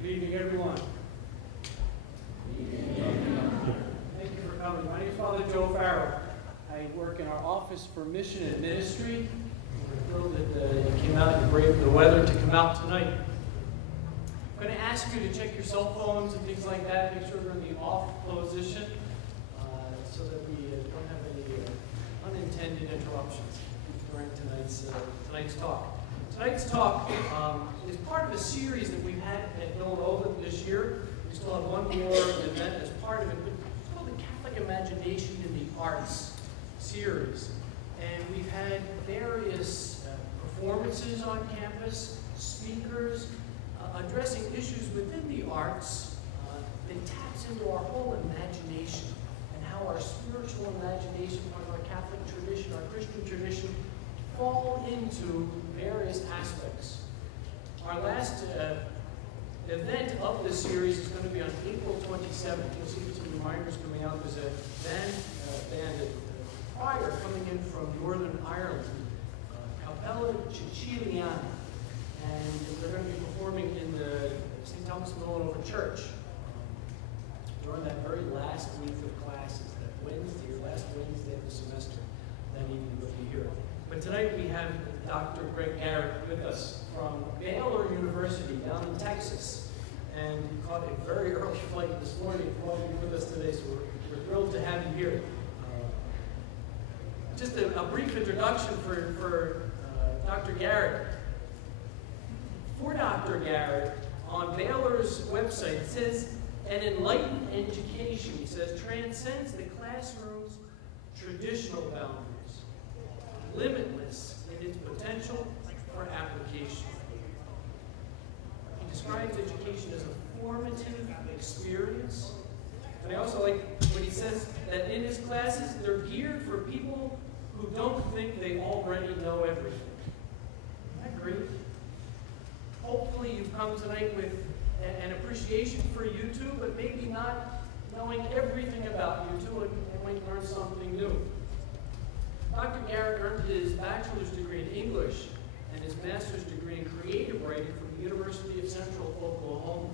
Good evening, everyone. Thank you for coming. My name is Father Joe Farrell. I work in our Office for Mission and Ministry. We're thrilled that you came out and braved the weather to come out tonight. I'm going to ask you to check your cell phones and things like that. Make sure they're in the off position so that we don't have any unintended interruptions during tonight's talk. Tonight's talk is part of a series that we've had at Villanova this year. We still have one more event as part of it. It's called the Catholic Imagination in the Arts series. And we've had various performances on campus, speakers, addressing issues within the arts that taps into our whole imagination and how our spiritual imagination, part of our Catholic tradition, our Christian tradition, fall into various aspects. Our last event of this series is going to be on April 27th. You'll see some reminders coming out. There's a band choir coming in from Northern Ireland, Capella Ceciliana, and they're going to be performing in the St. Thomas Villanova Church during that very last week of classes, that Wednesday, or last Wednesday of the semester. That evening we'll be here. But tonight we have Dr. Garrett with us from Baylor University down in Texas. And he caught a very early flight this morning to be with us today, so we're thrilled to have you here. Just a brief introduction for Dr. Garrett. For Dr. Garrett, on Baylor's website, it says, an enlightened education, he says, transcends the classroom's traditional boundaries, limitless in its potential for application. He describes education as a formative experience. And I also like when he says that in his classes, they're geared for people who don't think they already know everything. Isn't that great? Hopefully you've come tonight with an appreciation for YouTube, but maybe not knowing everything about YouTube, and might learn something new. Dr. Garrett earned his bachelor's degree in English and his master's degree in creative writing from the University of Central Oklahoma.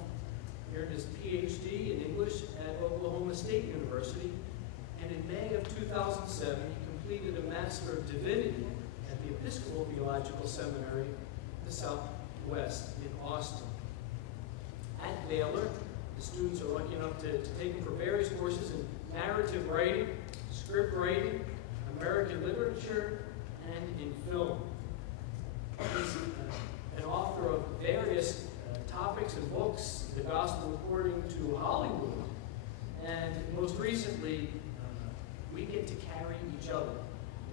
He earned his PhD in English at Oklahoma State University, and in May of 2007, he completed a Master of Divinity at the Episcopal Theological Seminary in the Southwest in Austin. At Baylor, the students are lucky enough to take them for various courses in narrative writing, script writing, American literature, and in film. He's an author of various topics and books, The Gospel According to Hollywood, and most recently, We Get to Carry Each Other,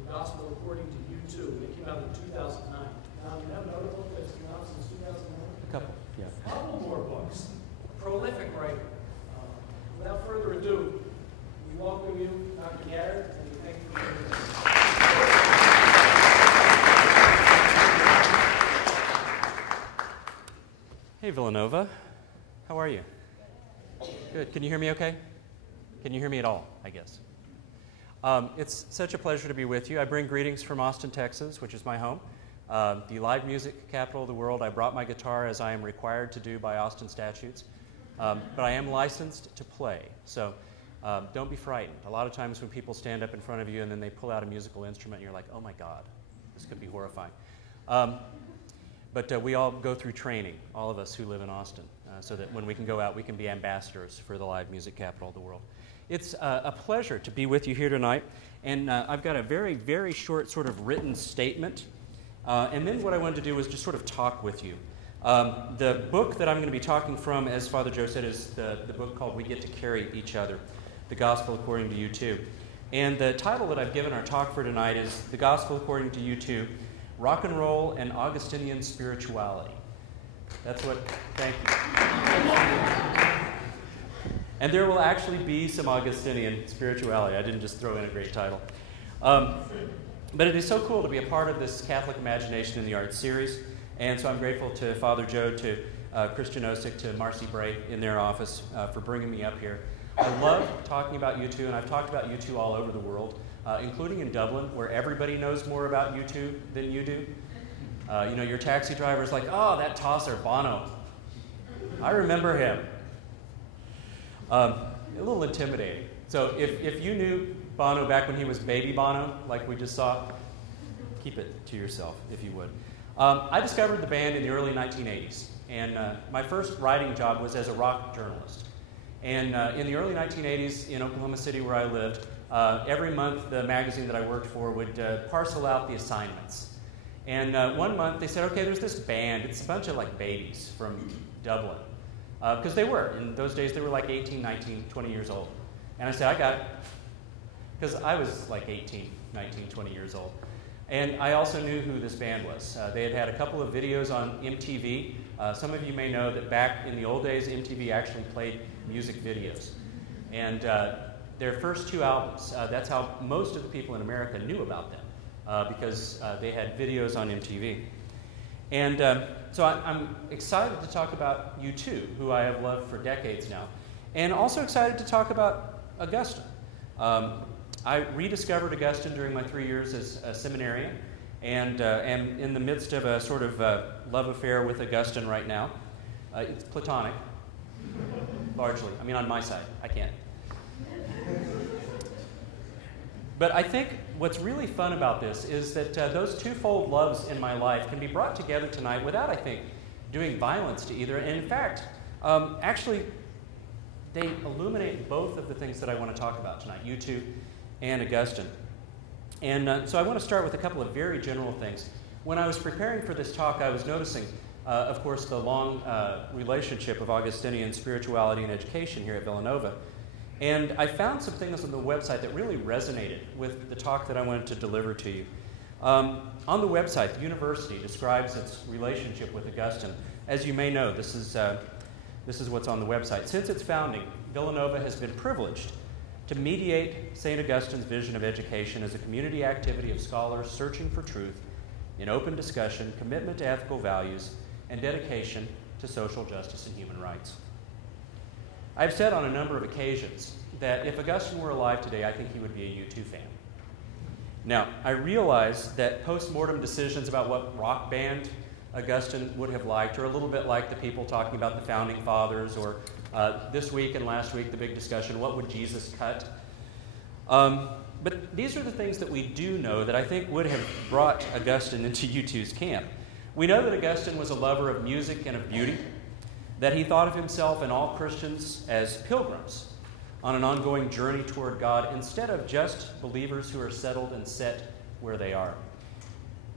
The Gospel According to You Too. It came out in 2009. You have another book that's come out since 2009? A couple, yeah. A couple more books. Prolific writer. Without further ado, we welcome you, Dr. Garrett, and we thank you for being with us. Hey, Villanova. How are you? Good. Can you hear me okay? Can you hear me at all, I guess? It's such a pleasure to be with you. I bring greetings from Austin, Texas, which is my home. The live music capital of the world. I brought my guitar as I am required to do by Austin statutes. But I am licensed to play, so don't be frightened. A lot of times when people stand up in front of you and then they pull out a musical instrument, you're like, oh my God, this could be horrifying. But we all go through training, all of us who live in Austin, so that when we can go out, we can be ambassadors for the live music capital of the world. It's a pleasure to be with you here tonight, and I've got a very, very short sort of written statement. And then what I wanted to do was just sort of talk with you. The book that I'm going to be talking from, as Father Joe said, is the book called We Get to Carry Each Other, The Gospel According to You Too. And the title that I've given our talk for tonight is The Gospel According to You Too, Rock and Roll and Augustinian Spirituality. That's what, thank you. And there will actually be some Augustinian spirituality. I didn't just throw in a great title. But it is so cool to be a part of this Catholic Imagination in the Arts series. And so I'm grateful to Father Joe, to Christian Osick, to Marcy Bray in their office for bringing me up here. I love talking about U2, and I've talked about U2 all over the world, including in Dublin, where everybody knows more about U2 than you do. You know, your taxi driver's like, oh, that tosser, Bono. I remember him. A little intimidating. So if you knew Bono back when he was baby Bono, like we just saw, keep it to yourself, if you would. I discovered the band in the early 1980s, and my first writing job was as a rock journalist. And in the early 1980s, in Oklahoma City, where I lived, every month the magazine that I worked for would parcel out the assignments. And one month they said, okay, there's this band. It's a bunch of like babies from Dublin. Because they were. In those days, they were like 18, 19, 20 years old. And I said, I got it. Because I was like 18, 19, 20 years old. And I also knew who this band was. They had had a couple of videos on MTV. Some of you may know that back in the old days, MTV actually played music videos. And their first two albums, that's how most of the people in America knew about them, because they had videos on MTV. And so I'm excited to talk about U2, who I have loved for decades now, and also excited to talk about Augustine. I rediscovered Augustine during my 3 years as a seminarian, and am in the midst of a sort of love affair with Augustine right now. It's platonic, largely. I mean, on my side, I can't. But I think what's really fun about this is that those twofold loves in my life can be brought together tonight without, I think, doing violence to either. And in fact, actually, they illuminate both of the things that I want to talk about tonight, U2 and Augustine. And so I want to start with a couple of very general things. When I was preparing for this talk, I was noticing, of course, the long relationship of Augustinian spirituality and education here at Villanova. And I found some things on the website that really resonated with the talk that I wanted to deliver to you. On the website, the university describes its relationship with Augustine. As you may know, this is what's on the website. Since its founding, Villanova has been privileged to mediate St. Augustine's vision of education as a community activity of scholars searching for truth in open discussion, commitment to ethical values, and dedication to social justice and human rights. I've said on a number of occasions that if Augustine were alive today, I think he would be a U2 fan. Now, I realize that post-mortem decisions about what rock band Augustine would have liked are a little bit like the people talking about the Founding Fathers, or this week and last week, the big discussion, what would Jesus cut? But these are the things that we do know that I think would have brought Augustine into U2's camp. We know that Augustine was a lover of music and of beauty, that he thought of himself and all Christians as pilgrims on an ongoing journey toward God instead of just believers who are settled and set where they are.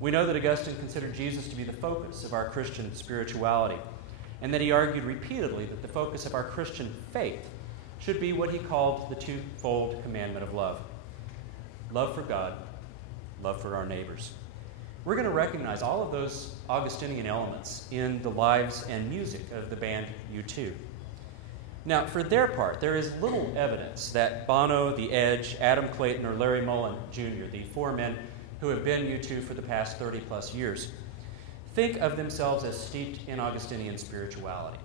We know that Augustine considered Jesus to be the focus of our Christian spirituality, and that he argued repeatedly that the focus of our Christian faith should be what he called the twofold commandment of love. Love for God, love for our neighbors. We're going to recognize all of those Augustinian elements in the lives and music of the band U2. Now, for their part, there is little evidence that Bono, The Edge, Adam Clayton, or Larry Mullen Jr., the four men who have been U2 for the past 30-plus years, think of themselves as steeped in Augustinian spirituality.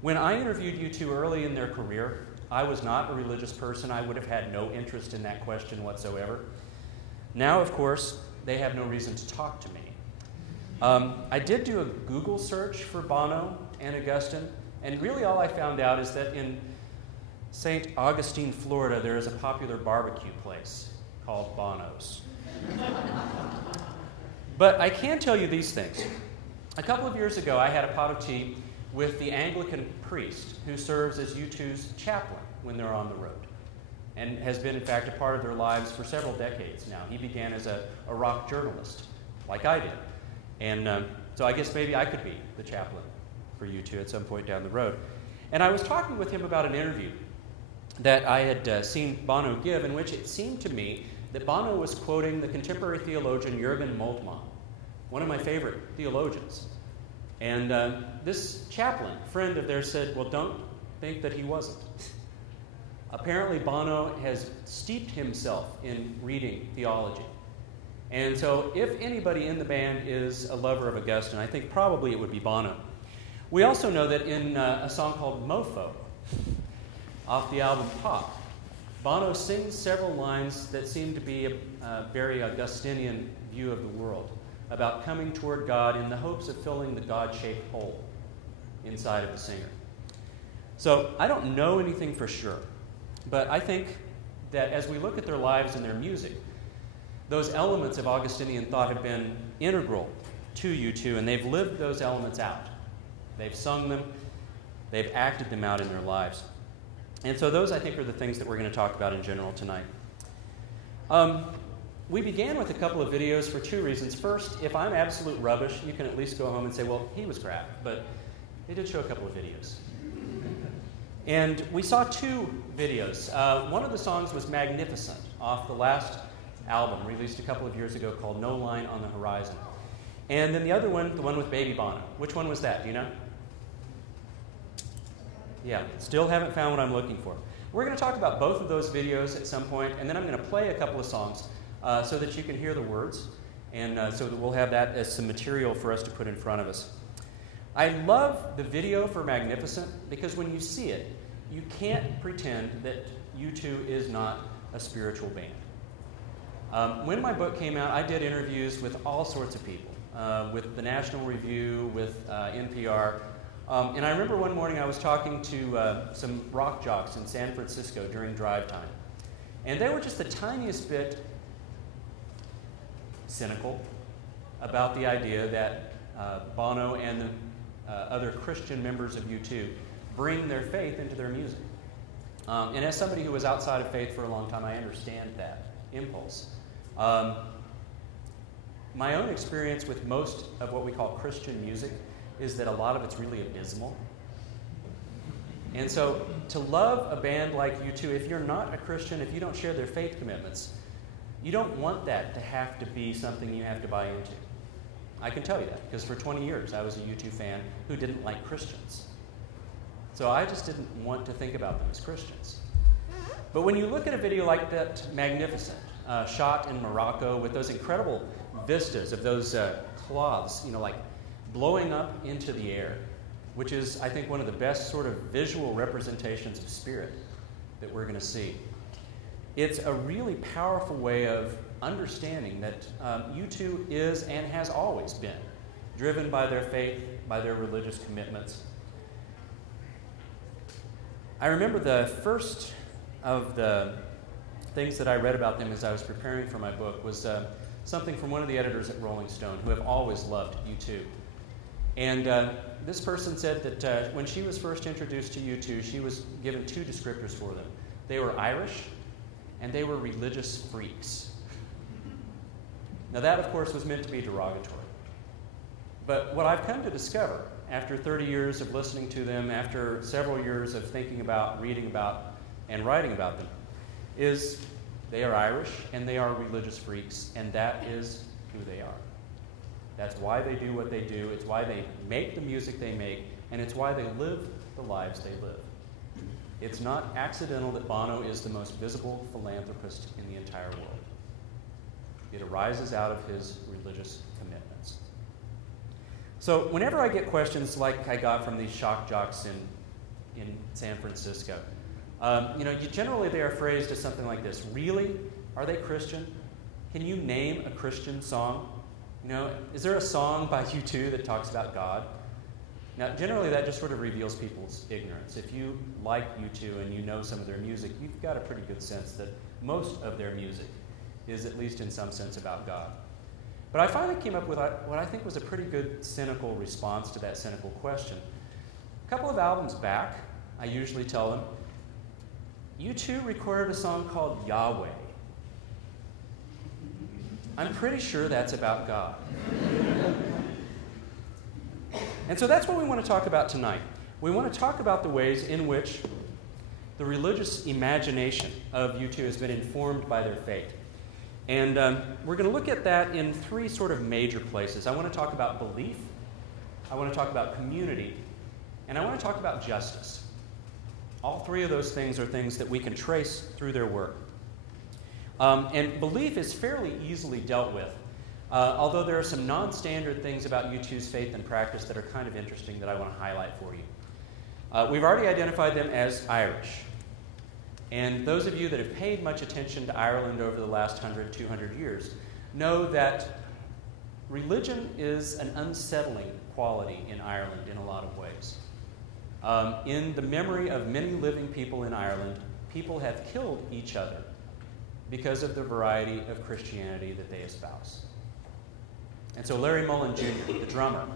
When I interviewed U2 early in their career, I was not a religious person. I would have had no interest in that question whatsoever. Now, of course, they have no reason to talk to me. I did do a Google search for Bono and Augustine, and really all I found out is that in St. Augustine, Florida, there is a popular barbecue place called Bono's. But I can tell you these things. A couple of years ago, I had a pot of tea with the Anglican priest who serves as U2's chaplain when they're on the road, and has been, in fact, a part of their lives for several decades now. He began as a rock journalist, like I did. And so I guess maybe I could be the chaplain for U2 at some point down the road. And I was talking with him about an interview that I had seen Bono give, in which it seemed to me that Bono was quoting the contemporary theologian Jürgen Moltmann, one of my favorite theologians. And this chaplain, friend of theirs, said, well, don't think that he wasn't. Apparently, Bono has steeped himself in reading theology. And so if anybody in the band is a lover of Augustine, I think probably it would be Bono. We also know that in a song called Mofo, off the album Pop, Bono sings several lines that seem to be a very Augustinian view of the world, about coming toward God in the hopes of filling the God-shaped hole inside of the singer. So I don't know anything for sure, but I think that as we look at their lives and their music, those elements of Augustinian thought have been integral to U2, and they've lived those elements out. They've sung them, they've acted them out in their lives. And so those, I think, are the things that we're going to talk about in general tonight. We began with a couple of videos for two reasons. First, if I'm absolute rubbish, you can at least go home and say, well, he was crap. But they did show a couple of videos. And we saw two videos. One of the songs was Magnificent, off the last album, released a couple of years ago, called No Line on the Horizon. And then the other one, the one with Baby Bono. Which one was that? Do you know? Yeah, still haven't found what I'm looking for. We're going to talk about both of those videos at some point, and then I'm going to play a couple of songs so that you can hear the words, and so that we'll have that as some material for us to put in front of us. I love the video for Magnificent because when you see it, you can't pretend that U2 is not a spiritual band. When my book came out, I did interviews with all sorts of people, with the National Review, with NPR. And I remember one morning I was talking to some rock jocks in San Francisco during drive time. And they were just the tiniest bit cynical about the idea that Bono and the other Christian members of U2 bring their faith into their music. And as somebody who was outside of faith for a long time, I understand that impulse. My own experience with most of what we call Christian music is that a lot of it's really abysmal. And so to love a band like U2, if you're not a Christian, if you don't share their faith commitments, you don't want that to have to be something you have to buy into. I can tell you that, because for 20 years I was a U2 fan who didn't like Christians. So I just didn't want to think about them as Christians. But when you look at a video like that, Magnificent, shot in Morocco with those incredible vistas of those cloths, you know, like blowing up into the air, which is, I think, one of the best sort of visual representations of spirit that we're going to see. It's a really powerful way of understanding that U2 is and has always been driven by their faith, by their religious commitments. I remember the first of the things that I read about them as I was preparing for my book was something from one of the editors at Rolling Stone who have always loved U2. And this person said that when she was first introduced to U2, she was given two descriptors for them. They were Irish, and they were religious freaks. Now that, of course, was meant to be derogatory. But what I've come to discover after 30 years of listening to them, after several years of thinking about, reading about, and writing about them, is they are Irish, and they are religious freaks, and that is who they are. That's why they do what they do. It's why they make the music they make, and it's why they live the lives they live. It's not accidental that Bono is the most visible philanthropist in the entire world. It arises out of his religious commitments. So whenever I get questions like I got from these shock jocks in San Francisco, generally they are phrased as something like this: really? Are they Christian? Can you name a Christian song? You know, is there a song by U2 that talks about God? Now, generally that just sort of reveals people's ignorance. If you like U2 and you know some of their music, you've got a pretty good sense that most of their music is at least in some sense about God. But I finally came up with what I think was a pretty good cynical response to that cynical question. A couple of albums back, I usually tell them, U2 recorded a song called Yahweh. I'm pretty sure that's about God. And so that's what we want to talk about tonight. We want to talk about the ways in which the religious imagination of U2 has been informed by their faith. And we're going to look at that in three sort of major places. I want to talk about belief, I want to talk about community, and I want to talk about justice. All three of those things are things that we can trace through their work. And belief is fairly easily dealt with, although there are some non-standard things about U2's faith and practice that are kind of interesting that I want to highlight for you. We've already identified them as Irish. And those of you that have paid much attention to Ireland over the last 100, 200 years know that religion is an unsettling quality in Ireland in a lot of ways. In the memory of many living people in Ireland, people have killed each other because of the variety of Christianity that they espouse. And so Larry Mullen Jr., the drummer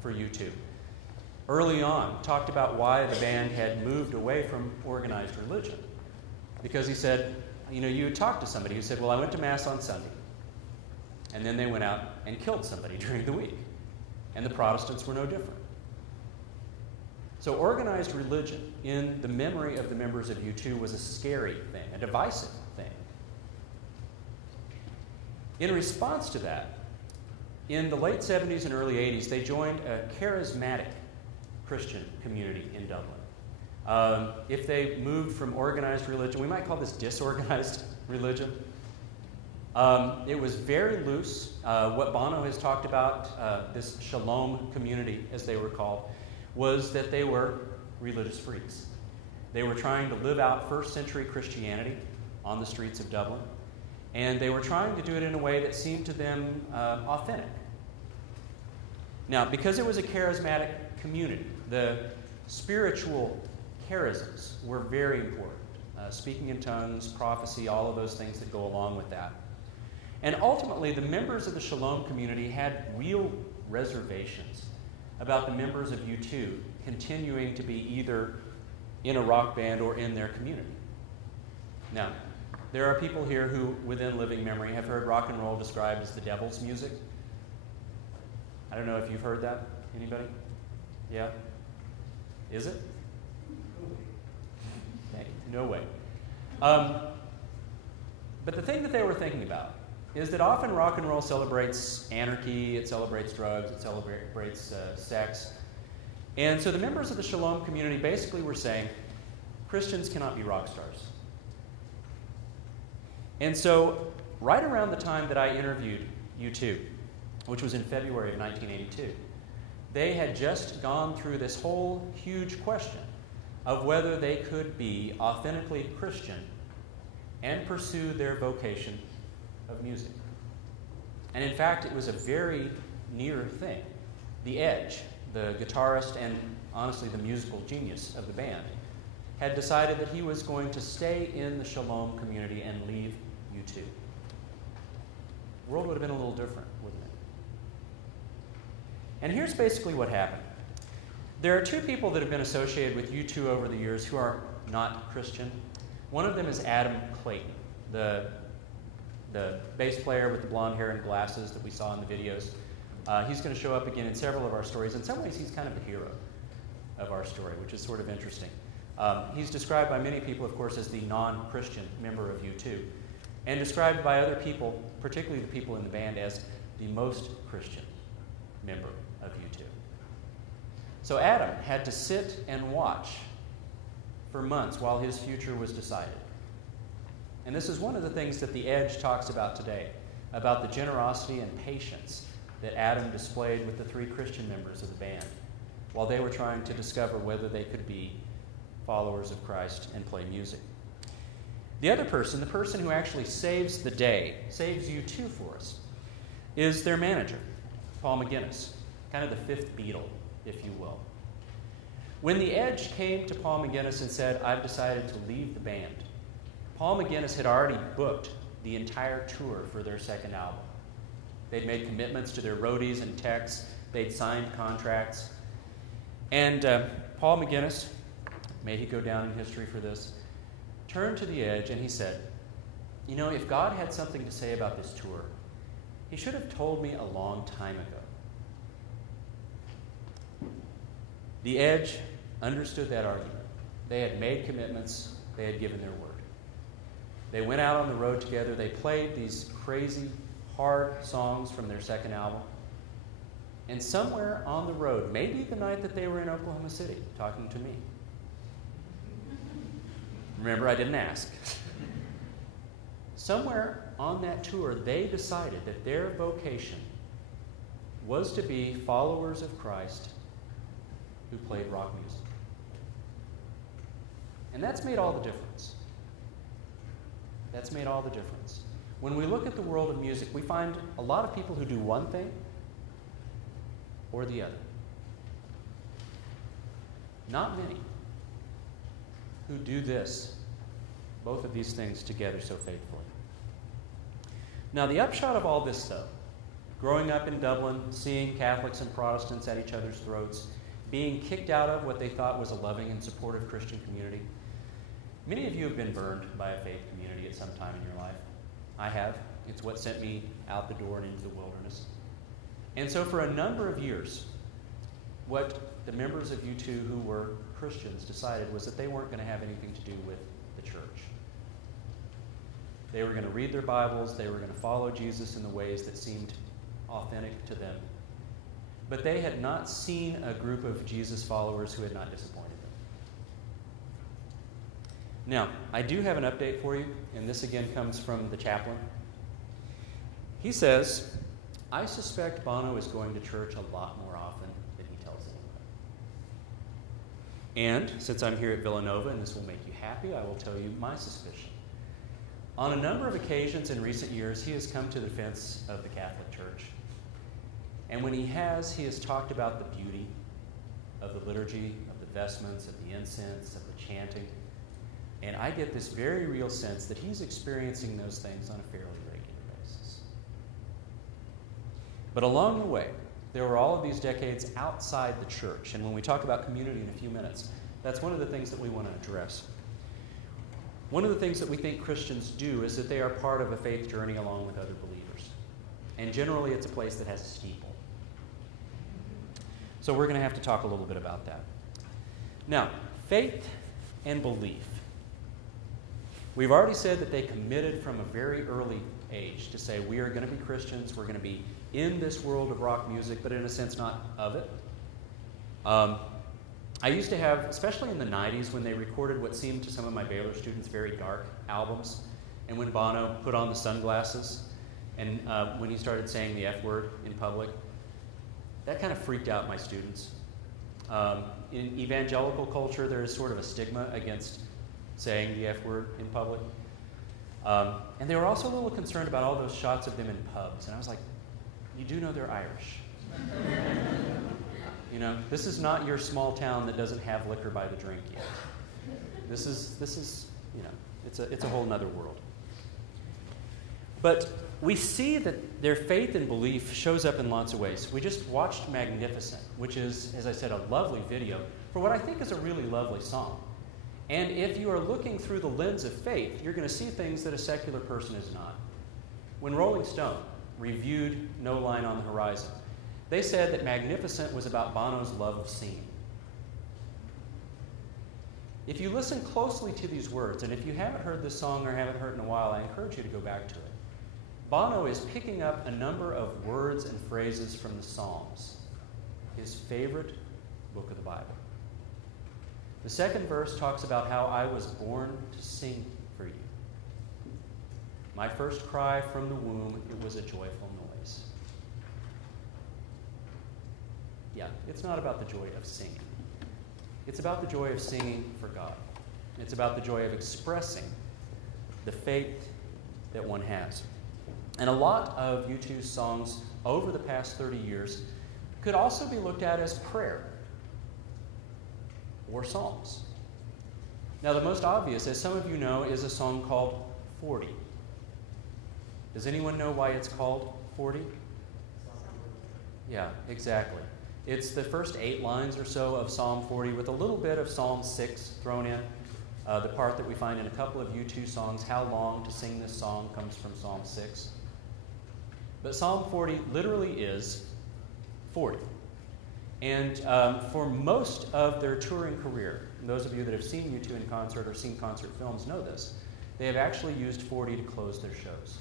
for U2, early on talked about why the band had moved away from organized religion. Because he said, you know, you would talk to somebody who said, well, I went to Mass on Sunday, and then they went out and killed somebody during the week. And the Protestants were no different. So organized religion in the memory of the members of U2 was a scary thing, a divisive thing. In response to that, in the late 70s and early 80s, they joined a charismatic Christian community in Dublin. If they moved from organized religion, we might call this disorganized religion. It was very loose. What Bono has talked about, this shalom community, as they were called, was that they were religious freaks. They were trying to live out first century Christianity on the streets of Dublin, and they were trying to do it in a way that seemed to them authentic. Now, because it was a charismatic community, the spiritual charisms were very important. Speaking in tongues, prophecy, all of those things that go along with that. And ultimately, the members of the Shalom community had real reservations about the members of U2 continuing to be either in a rock band or in their community. Now, there are people here who, within living memory, have heard rock and roll described as the devil's music. I don't know if you've heard that. Anybody? Yeah? Is it? Okay. No way. But the thing that they were thinking about is that often rock and roll celebrates anarchy, it celebrates drugs, it celebrates sex. And so the members of the Shalom community basically were saying, Christians cannot be rock stars. And so right around the time that I interviewed U2, which was in February of 1982, they had just gone through this whole huge question of whether they could be authentically Christian and pursue their vocation of music. And in fact, it was a very near thing. The Edge, the guitarist and honestly the musical genius of the band, had decided that he was going to stay in the Shalom community and leave U2. The world would have been a little different, wouldn't it? And here's basically what happened. There are two people that have been associated with U2 over the years who are not Christian. One of them is Adam Clayton, the bass player with the blonde hair and glasses that we saw in the videos. He's going to show up again in several of our stories. In some ways, he's kind of the hero of our story, which is sort of interesting. He's described by many people, of course, as the non-Christian member of U2, and described by other people, particularly the people in the band, as the most Christian member of U2. So Adam had to sit and watch for months while his future was decided. And this is one of the things that The Edge talks about today, about the generosity and patience that Adam displayed with the three Christian members of the band while they were trying to discover whether they could be followers of Christ and play music. The other person, the person who actually saves the day, saves U2 for us, is their manager, Paul McGuinness, kind of the fifth Beatle, if you will. When The Edge came to Paul McGuinness and said, I've decided to leave the band, Paul McGuinness had already booked the entire tour for their second album. They'd made commitments to their roadies and techs. They'd signed contracts. And Paul McGuinness, may he go down in history for this, turned to The Edge and he said, you know, if God had something to say about this tour, he should have told me a long time ago. The Edge understood that argument. They had made commitments. They had given their word. They went out on the road together. They played these crazy, hard songs from their second album. And somewhere on the road, maybe the night that they were in Oklahoma City talking to me. Remember, I didn't ask. Somewhere on that tour, they decided that their vocation was to be followers of Christ who played rock music. And that's made all the difference. That's made all the difference. When we look at the world of music, we find a lot of people who do one thing or the other. Not many who do this, both of these things together so faithfully. Now, the upshot of all this, though, growing up in Dublin, seeing Catholics and Protestants at each other's throats, being kicked out of what they thought was a loving and supportive Christian community, many of you have been burned by a faith community at some time in your life. I have. It's what sent me out the door and into the wilderness. And so for a number of years, what the members of U2 who were Christians decided was that they weren't going to have anything to do with the church. They were going to read their Bibles, they were going to follow Jesus in the ways that seemed authentic to them. But they had not seen a group of Jesus followers who had not disappointed them. Now, I do have an update for you, and this again comes from the chaplain. He says, I suspect Bono is going to church a lot more often than he tells anyone. And since I'm here at Villanova, and this will make you happy, I will tell you my suspicion. On a number of occasions in recent years, he has come to the defense of the Catholic Church. And when he has talked about the beauty of the liturgy, of the vestments, of the incense, of the chanting. And I get this very real sense that he's experiencing those things on a fairly regular basis. But along the way, there were all of these decades outside the church. And when we talk about community in a few minutes, that's one of the things that we want to address. One of the things that we think Christians do is that they are part of a faith journey along with other believers. And generally, it's a place that has a steeple. So we're going to have to talk a little bit about that. Now, faith and belief. We've already said that they committed from a very early age to say, we are going to be Christians, we're going to be in this world of rock music, but in a sense not of it. I used to have, especially in the 90s, when they recorded what seemed to some of my Baylor students very dark albums, and when Bono put on the sunglasses, and when he started saying the F word in public, that kind of freaked out my students. In evangelical culture, there is sort of a stigma against saying the F word in public. And they were also a little concerned about all those shots of them in pubs. And I was like, you do know they're Irish. You know, this is not your small town that doesn't have liquor by the drink yet. This is, you know, it's a whole nother world. But we see that their faith and belief shows up in lots of ways. We just watched Magnificent, which is, as I said, a lovely video for what I think is a really lovely song. And if you are looking through the lens of faith, you're going to see things that a secular person is not. When Rolling Stone reviewed No Line on the Horizon, they said that Magnificent was about Bono's love of singing. If you listen closely to these words, and if you haven't heard this song or haven't heard it in a while, I encourage you to go back to it. Bono is picking up a number of words and phrases from the Psalms, his favorite book of the Bible. The second verse talks about how I was born to sing for you. My first cry from the womb, it was a joyful noise. Yeah, it's not about the joy of singing. It's about the joy of singing for God. It's about the joy of expressing the faith that one has. And a lot of U2's songs over the past 30 years could also be looked at as prayer or psalms. Now, the most obvious, as some of you know, is a song called 40. Does anyone know why it's called 40? Yeah, exactly. It's the first 8 lines or so of Psalm 40 with a little bit of Psalm 6 thrown in. The part that we find in a couple of U2 songs, How Long to Sing This Song, comes from Psalm 6. But Psalm 40 literally is 40. And for most of their touring career, and those of you that have seen U2 in concert or seen concert films know this, they have actually used 40 to close their shows.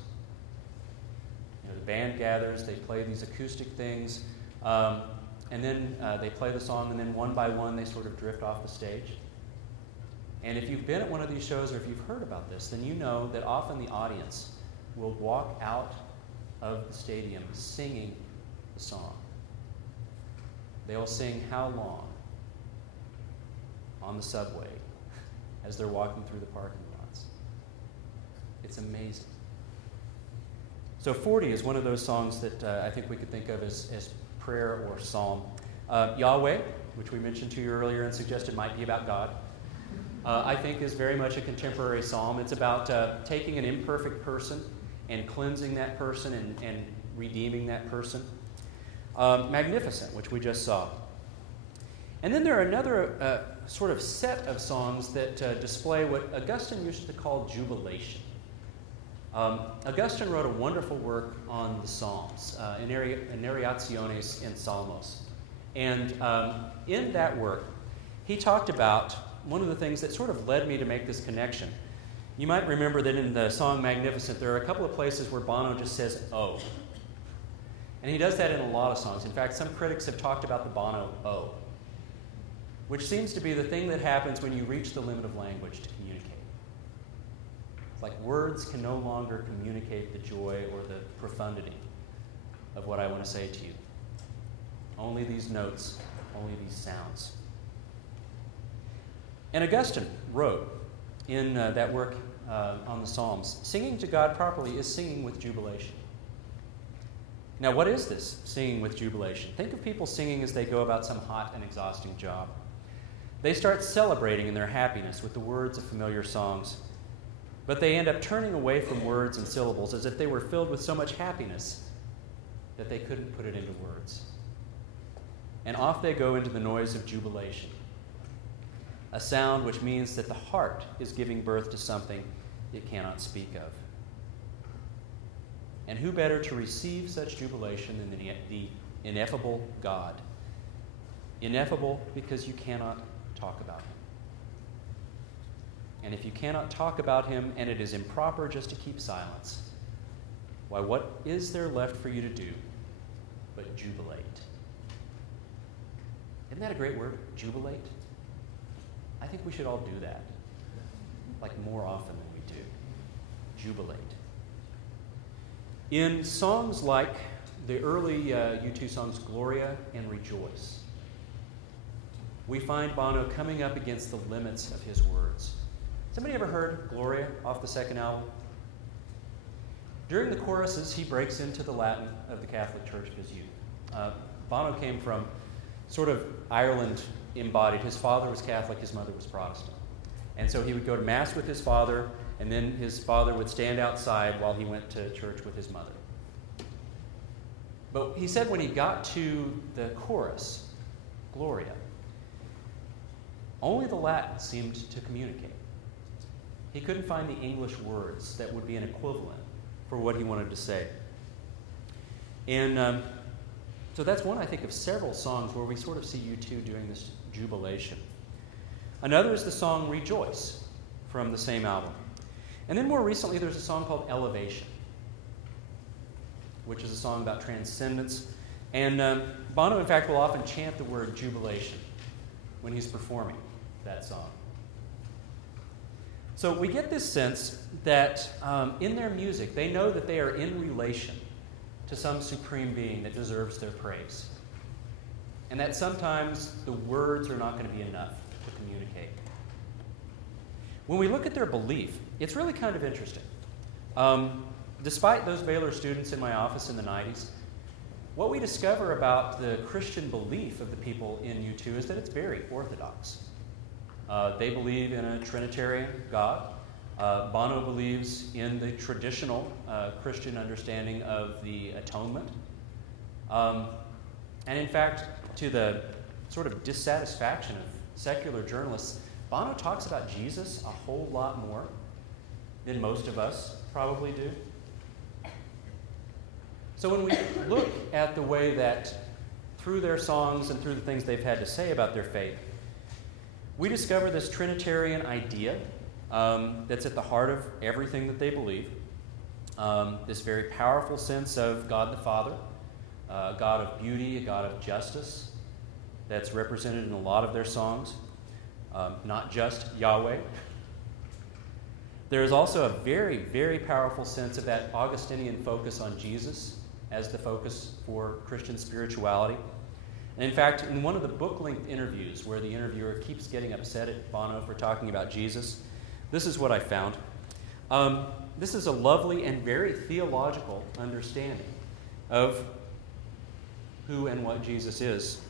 You know, the band gathers, they play these acoustic things, and then they play the song, and then one by one they sort of drift off the stage. And if you've been at one of these shows or if you've heard about this, then you know that often the audience will walk out of the stadium singing the song. They will sing How Long on the subway as they're walking through the parking lots. It's amazing. So 40 is one of those songs that I think we could think of as prayer or psalm. Yahweh which we mentioned to you earlier and suggested might be about God, I think is very much a contemporary psalm. It's about taking an imperfect person and cleansing that person and redeeming that person. Magnificent, which we just saw. And then there are another sort of set of songs that display what Augustine used to call jubilation. Augustine wrote a wonderful work on the Psalms, Narrationes in Psalmos. And in that work, he talked about one of the things that sort of led me to make this connection. You might remember that in the song Magnificent, there are a couple of places where Bono just says, "oh." And he does that in a lot of songs. In fact, some critics have talked about the Bono "oh," which seems to be the thing that happens when you reach the limit of language to communicate. It's like words can no longer communicate the joy or the profundity of what I want to say to you. Only these notes, only these sounds. And Augustine wrote in that work on the Psalms, singing to God properly is singing with jubilation. Now, what is this singing with jubilation? Think of people singing as they go about some hot and exhausting job. They start celebrating in their happiness with the words of familiar songs, but they end up turning away from words and syllables as if they were filled with so much happiness that they couldn't put it into words. And off they go into the noise of jubilation, a sound which means that the heart is giving birth to something it cannot speak of. And who better to receive such jubilation than the ineffable God? Ineffable because you cannot talk about him. And if you cannot talk about him and it is improper just to keep silence, why, what is there left for you to do but jubilate? Isn't that a great word? Jubilate? I think we should all do that, like more often than we do. Jubilate. In songs like the early U2 songs Gloria and Rejoice, we find Bono coming up against the limits of his words. Somebody ever heard Gloria off the second album? During the choruses, he breaks into the Latin of the Catholic Church of his youth. Bono came from sort of Ireland embodied. His father was Catholic, his mother was Protestant. And so he would go to Mass with his father, and then his father would stand outside while he went to church with his mother. But he said when he got to the chorus, Gloria, only the Latin seemed to communicate. He couldn't find the English words that would be an equivalent for what he wanted to say. And so that's one, I think, of several songs where we sort of see U2 doing this jubilation. Another is the song Rejoice from the same album. And then more recently, there's a song called Elevation, which is a song about transcendence. And Bono, in fact, will often chant the word jubilation when he's performing that song. So we get this sense that in their music, they know that they are in relation to some supreme being that deserves their praise. And that sometimes the words are not going to be enough to communicate. When we look at their belief, it's really kind of interesting. Despite those Baylor students in my office in the 90s, what we discover about the Christian belief of the people in U2 is that it's very orthodox. They believe in a Trinitarian God. Bono believes in the traditional Christian understanding of the atonement. And in fact, to the sort of dissatisfaction of secular journalists, Bono talks about Jesus a whole lot more than most of us probably do. So when we look at the way that through their songs and through the things they've had to say about their faith, we discover this Trinitarian idea that's at the heart of everything that they believe. This very powerful sense of God the Father, a God of beauty, a God of justice, that's represented in a lot of their songs, not just Yahweh. There is also a very, very powerful sense of that Augustinian focus on Jesus as the focus for Christian spirituality. And in fact, in one of the book-length interviews where the interviewer keeps getting upset at Bono for talking about Jesus, this is what I found. This is a lovely and very theological understanding of who and what Jesus is.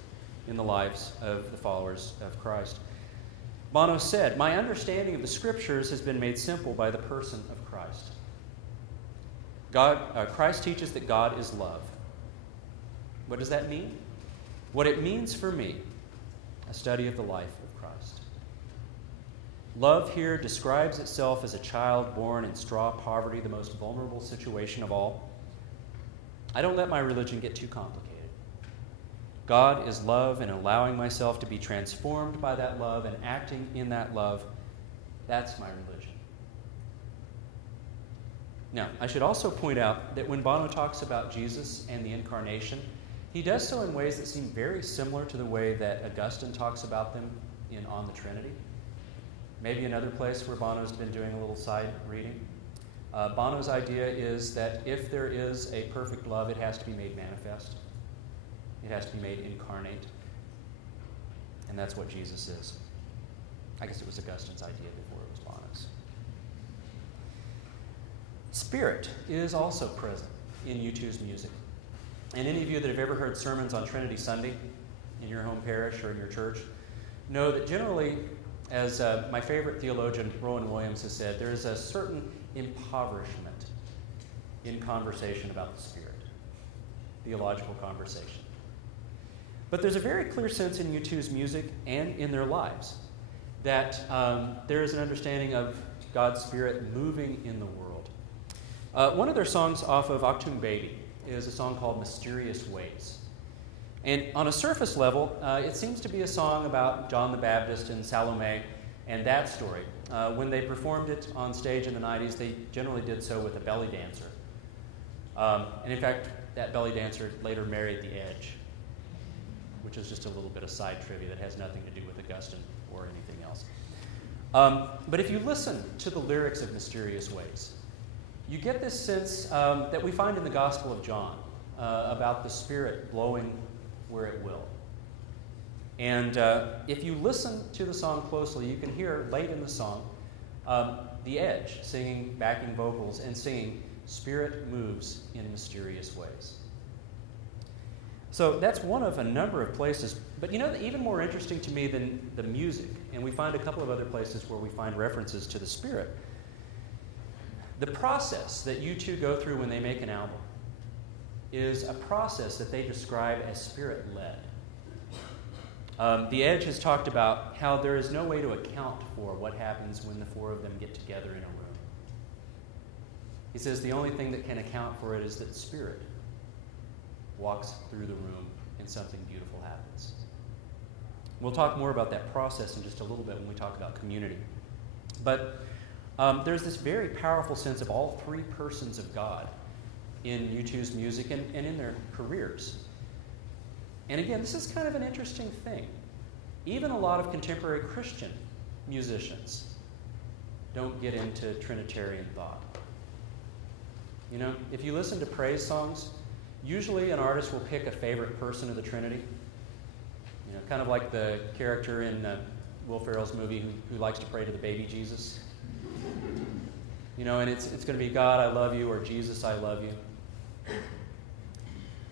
in the lives of the followers of Christ. Bono said, "My understanding of the Scriptures has been made simple by the person of Christ. Christ teaches that God is love." What does that mean? What it means for me, a study of the life of Christ. Love here describes itself as a child born in straw poverty, the most vulnerable situation of all. I don't let my religion get too complicated. God is love, and allowing myself to be transformed by that love and acting in that love, that's my religion. Now, I should also point out that when Bono talks about Jesus and the Incarnation, he does so in ways that seem very similar to the way that Augustine talks about them in On the Trinity. Maybe another place where Bono's been doing a little side reading. Bono's idea is that if there is a perfect love, it has to be made manifest. It has to be made incarnate. And that's what Jesus is. I guess it was Augustine's idea before it was Bono's. Spirit is also present in U2's music. And any of you that have ever heard sermons on Trinity Sunday in your home parish or in your church know that generally, as my favorite theologian, Rowan Williams, has said, there is a certain impoverishment in conversation about the Spirit, theological conversation. But there's a very clear sense in U2's music and in their lives that there is an understanding of God's Spirit moving in the world. One of their songs off of Achtung Baby is a song called Mysterious Ways. And on a surface level, it seems to be a song about John the Baptist and Salome and that story. When they performed it on stage in the 90s, they generally did so with a belly dancer. And in fact, that belly dancer later married the Edge, which is just a little bit of side trivia that has nothing to do with Augustine or anything else. But if you listen to the lyrics of Mysterious Ways, you get this sense that we find in the Gospel of John about the Spirit blowing where it will. And if you listen to the song closely, you can hear late in the song the Edge singing backing vocals and singing, "Spirit moves in mysterious ways." So that's one of a number of places. But you know, even more interesting to me than the music, and we find a couple of other places where we find references to the Spirit, the process that U2 go through when they make an album is a process that they describe as Spirit-led. The Edge has talked about how there is no way to account for what happens when the four of them get together in a room. He says the only thing that can account for it is that Spirit walks through the room and something beautiful happens. We'll talk more about that process in just a little bit when we talk about community. But there's this very powerful sense of all three persons of God in U2's music and in their careers. And again, this is kind of an interesting thing. Even a lot of contemporary Christian musicians don't get into Trinitarian thought. You know, if you listen to praise songs, usually an artist will pick a favorite person of the Trinity. You know, kind of like the character in Will Ferrell's movie who likes to pray to the baby Jesus. You know, and it's going to be God, I love you, or Jesus, I love you.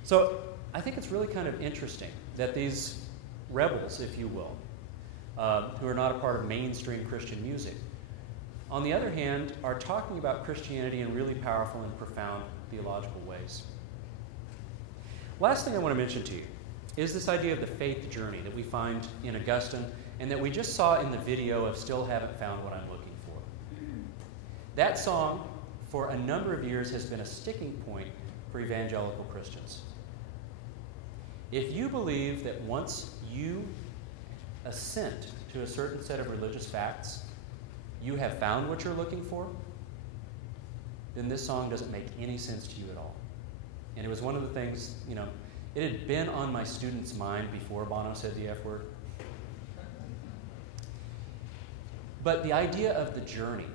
So I think it's really kind of interesting that these rebels, if you will, who are not a part of mainstream Christian music, on the other hand, are talking about Christianity in really powerful and profound theological ways. Last thing I want to mention to you is this idea of the faith journey that we find in Augustine and that we just saw in the video of Still Haven't Found What I'm Looking For. That song, for a number of years, has been a sticking point for evangelical Christians. If you believe that once you assent to a certain set of religious facts, you have found what you're looking for, then this song doesn't make any sense to you at all. And it was one of the things, you know, it had been on my students' mind before Bono said the F word. But the idea of the journey,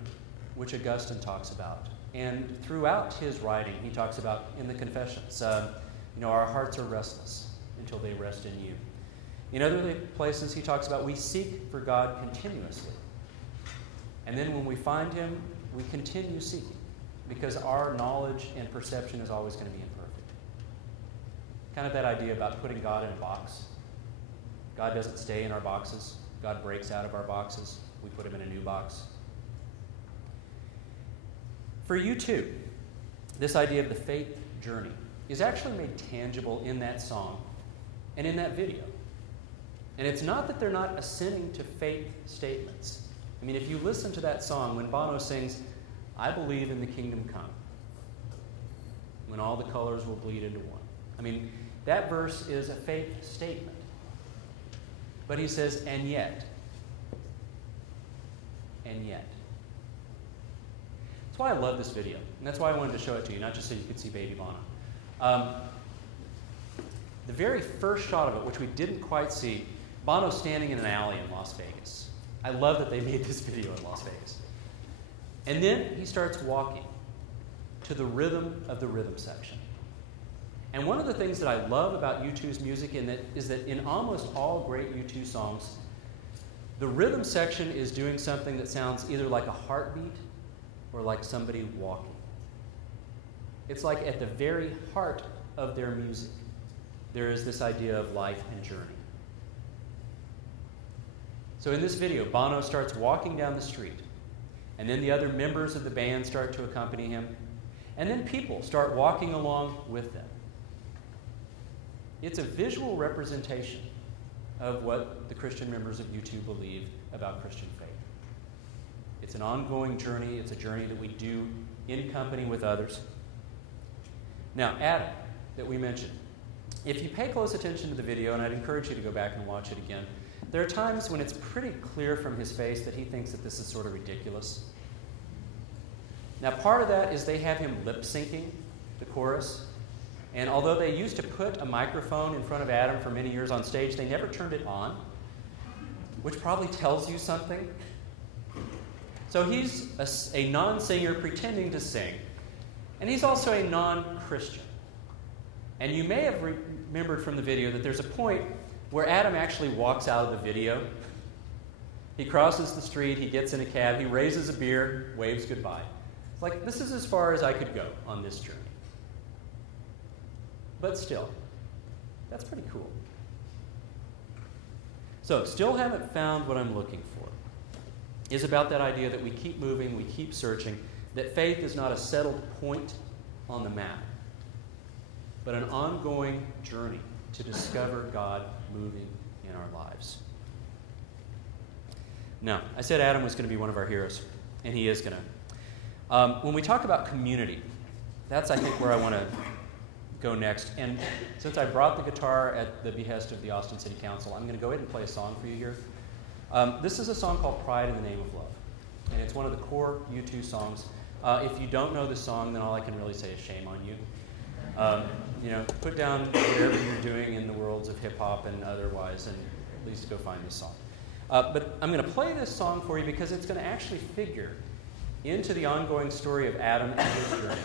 which Augustine talks about, and throughout his writing, he talks about in the Confessions, you know, our hearts are restless until they rest in you. In other places, he talks about we seek for God continuously. And then when we find him, we continue seeking, because our knowledge and perception is always going to be imperfect. Kind of that idea about putting God in a box. God doesn't stay in our boxes. God breaks out of our boxes. We put him in a new box. For you too, this idea of the faith journey is actually made tangible in that song and in that video. And it's not that they're not assenting to faith statements. I mean, if you listen to that song, when Bono sings, I believe in the kingdom come, when all the colors will bleed into one. I mean, that verse is a faith statement. But he says, and yet. And yet. That's why I love this video. And that's why I wanted to show it to you, not just so you could see baby Bono. The very first shot of it, which we didn't quite see, Bono's standing in an alley in Las Vegas. I love that they made this video in Las Vegas. And then he starts walking to the rhythm of the rhythm section. And one of the things that I love about U2's music is that in almost all great U2 songs, the rhythm section is doing something that sounds either like a heartbeat or like somebody walking. It's like at the very heart of their music, there is this idea of life and journey. So in this video, Bono starts walking down the street, and then the other members of the band start to accompany him, and then people start walking along with them. It's a visual representation of what the Christian members of U2 believe about Christian faith. It's an ongoing journey. It's a journey that we do in company with others. Now, Adam, that we mentioned, if you pay close attention to the video, and I'd encourage you to go back and watch it again, there are times when it's pretty clear from his face that he thinks that this is sort of ridiculous. Now, part of that is they have him lip-syncing the chorus. And although they used to put a microphone in front of Adam for many years on stage, they never turned it on, which probably tells you something. So he's a non-singer pretending to sing. And he's also a non-Christian. And you may have remembered from the video that there's a point where Adam actually walks out of the video. He crosses the street, he gets in a cab, he raises a beer, waves goodbye. It's like, this is as far as I could go on this journey. But still, that's pretty cool. So, still haven't found what I'm looking for. Is about that idea that we keep moving, we keep searching, that faith is not a settled point on the map, but an ongoing journey to discover God moving in our lives. Now, I said Adam was going to be one of our heroes, and he is going to. When we talk about community, that's, I think, where I want to go next. And since I brought the guitar at the behest of the Austin City Council, I'm going to go ahead and play a song for you here. This is a song called Pride in the Name of Love. And it's one of the core U2 songs. If you don't know the song, then all I can really say is shame on you. Put down whatever you're doing in the worlds of hip-hop and otherwise, and at least go find this song. But I'm going to play this song for you because it's going to actually figure into the ongoing story of Adam and his journey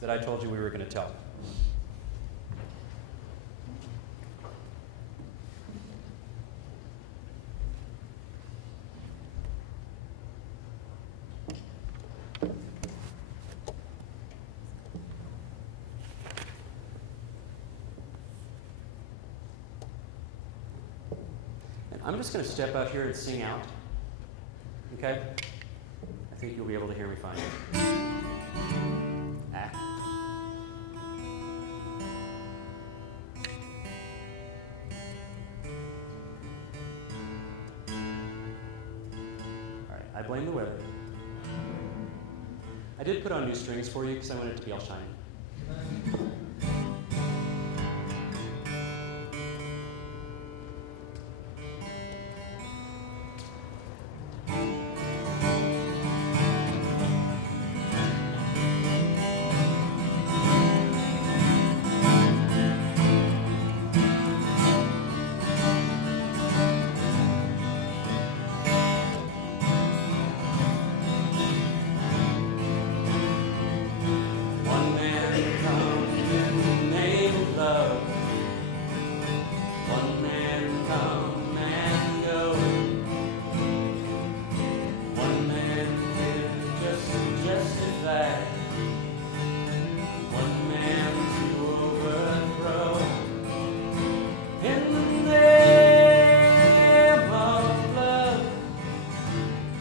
that I told you we were going to tell. I'm just going to step out here and sing out. Okay? I think you'll be able to hear me fine. All right, I blame the weather. I did put on new strings for you because I wanted it to be all shiny. One man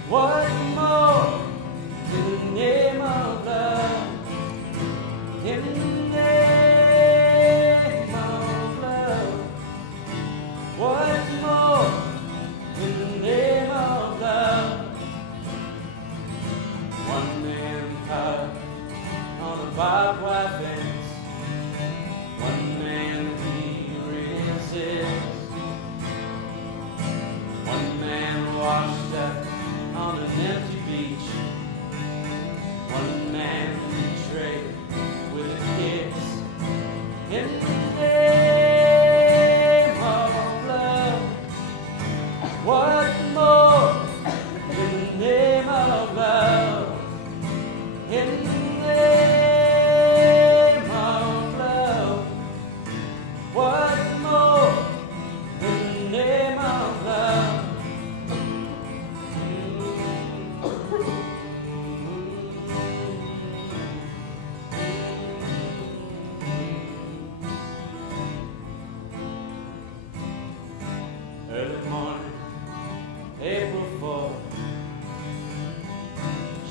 What more in the name of love? In the name of love. What more in the name of love? One man caught on a barbed wire fence. One man he resists. One man washed up on an empty beach. One man betrayed with a kiss. In the name of love. What more in the name of love? In the name of love. What more in the name of love? Early morning, April 4th,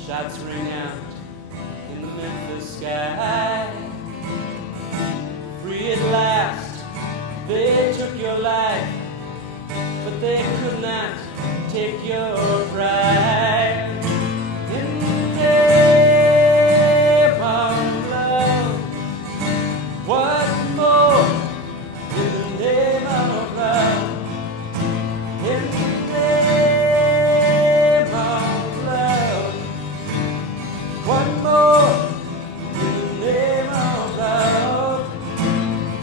shots ring out in the Memphis sky. Free at last, they took your life, but they could not take your pride. In the name of love, what more in the name of love? In the name of love, what more in the name of love?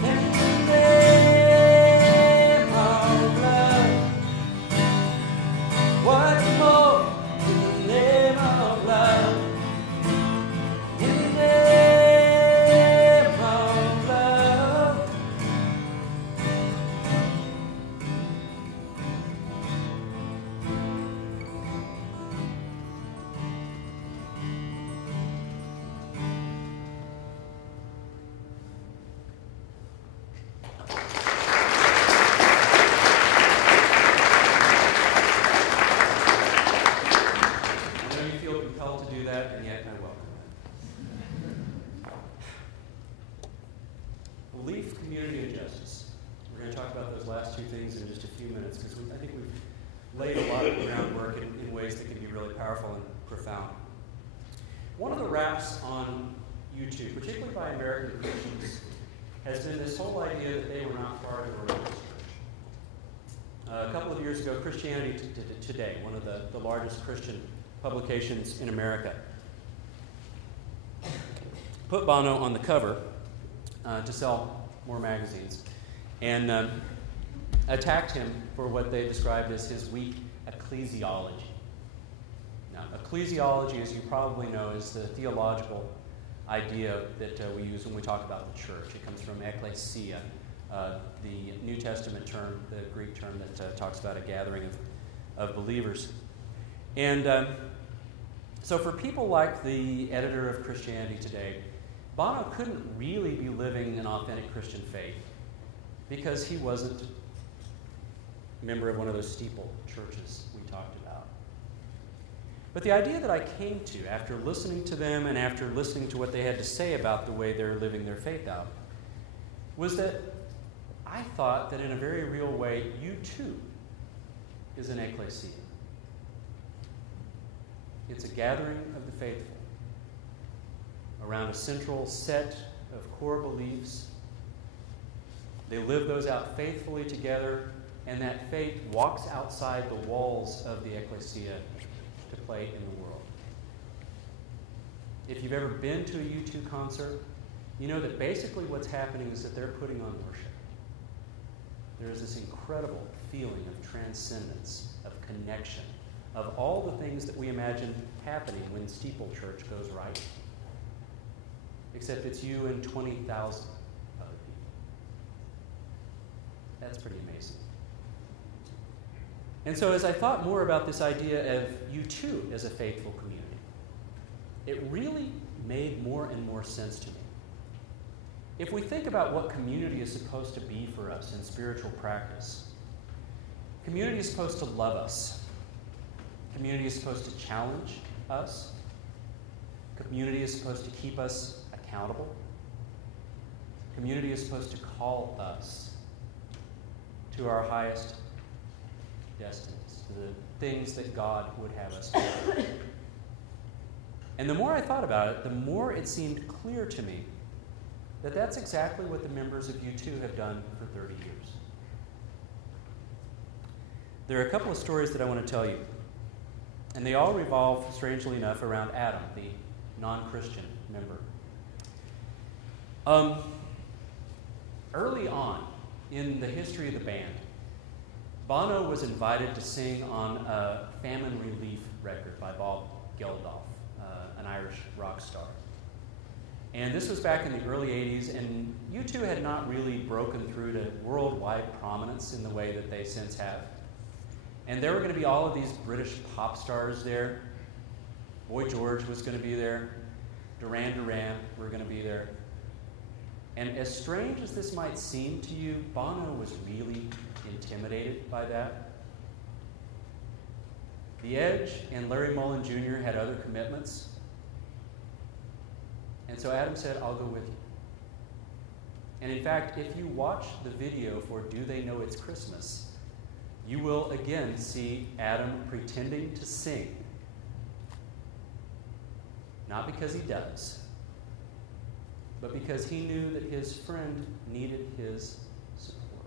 In the name of love, what more in the name of love? In the name of love. I know you feel compelled to do that, and yet I welcome it. Belief, community, and justice. We're going to talk about those last two things in just a few minutes because I think we've laid a lot of groundwork in ways that can be really powerful and profound. One of the raps on YouTube, particularly by American Christians, has been this whole idea that they were not part of a religious church. A couple of years ago, Christianity Today, one of the largest Christian publications in America, put Bono on the cover to sell more magazines and attacked him for what they described as his weak ecclesiology. Now, ecclesiology, as you probably know, is the theological idea that we use when we talk about the church. It comes from ecclesia, the New Testament term, the Greek term that talks about a gathering of believers. And so for people like the editor of Christianity Today, Bono couldn't really be living an authentic Christian faith because he wasn't a member of one of those steeple churches we talked about. But the idea that I came to after listening to them and after listening to what they had to say about the way they're living their faith out was that I thought that in a very real way, you too is an ecclesia. It's a gathering of the faithful around a central set of core beliefs. They live those out faithfully together, and that faith walks outside the walls of the ecclesia to play in the world. If you've ever been to a U2 concert, you know that basically what's happening is that they're putting on worship. There is this incredible feeling of transcendence, of connection, of all the things that we imagine happening when steeple church goes right. Except it's you and 20,000 other people. That's pretty amazing. And so as I thought more about this idea of you too as a faithful community, it really made more and more sense to me. If we think about what community is supposed to be for us in spiritual practice, community is supposed to love us. Community is supposed to challenge us. Community is supposed to keep us accountable. Community is supposed to call us to our highest destinies, to the things that God would have us do. And the more I thought about it, the more it seemed clear to me that that's exactly what the members of U2 have done for 30 years. There are a couple of stories that I want to tell you, and they all revolve, strangely enough, around Adam, the non-Christian member. Early on in the history of the band, Bono was invited to sing on a famine relief record by Bob Geldof, an Irish rock star. And this was back in the early 80s, and U2 had not really broken through to worldwide prominence in the way that they since have. And there were going to be all of these British pop stars there. Boy George was going to be there. Duran Duran were going to be there. And as strange as this might seem to you, Bono was really intimidated by that. The Edge and Larry Mullen Jr. had other commitments. And so Adam said, I'll go with you. And in fact, if you watch the video for Do They Know It's Christmas, you will again see Adam pretending to sing. Not because he does, but because he knew that his friend needed his support.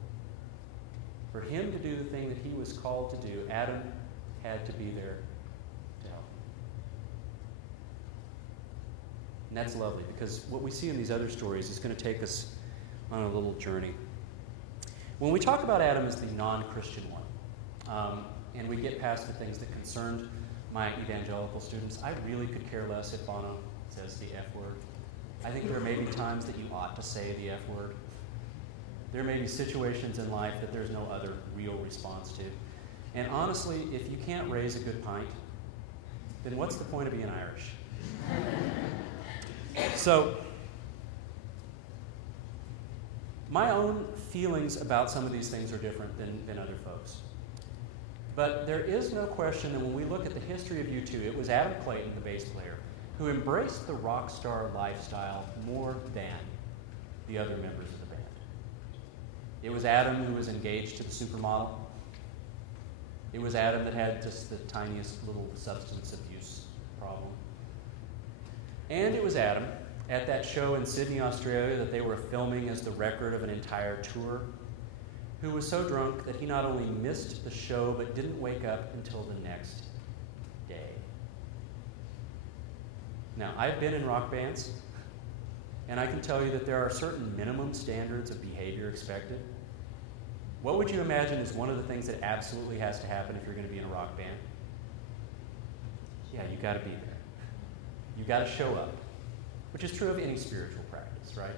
For him to do the thing that he was called to do, Adam had to be there to help. And that's lovely, because what we see in these other stories is going to take us on a little journey. When we talk about Adam as the non-Christian one, and we get past the things that concerned my evangelical students, I really could care less if Bono says the F word. I think there may be times that you ought to say the F word. There may be situations in life that there's no other real response to. And honestly, if you can't raise a good pint, then what's the point of being Irish? So, my own feelings about some of these things are different than other folks. But there is no question that when we look at the history of U2, it was Adam Clayton, the bass player, who embraced the rock star lifestyle more than the other members of the band. It was Adam who was engaged to the supermodel. It was Adam that had just the tiniest little substance abuse problem. And it was Adam at that show in Sydney, Australia that they were filming as the record of an entire tour, who was so drunk that he not only missed the show but didn't wake up until the next day. Now, I've been in rock bands, and I can tell you that there are certain minimum standards of behavior expected. What would you imagine is one of the things that absolutely has to happen if you're going to be in a rock band? Yeah, you got to be there. You got to show up, which is true of any spiritual practice, right?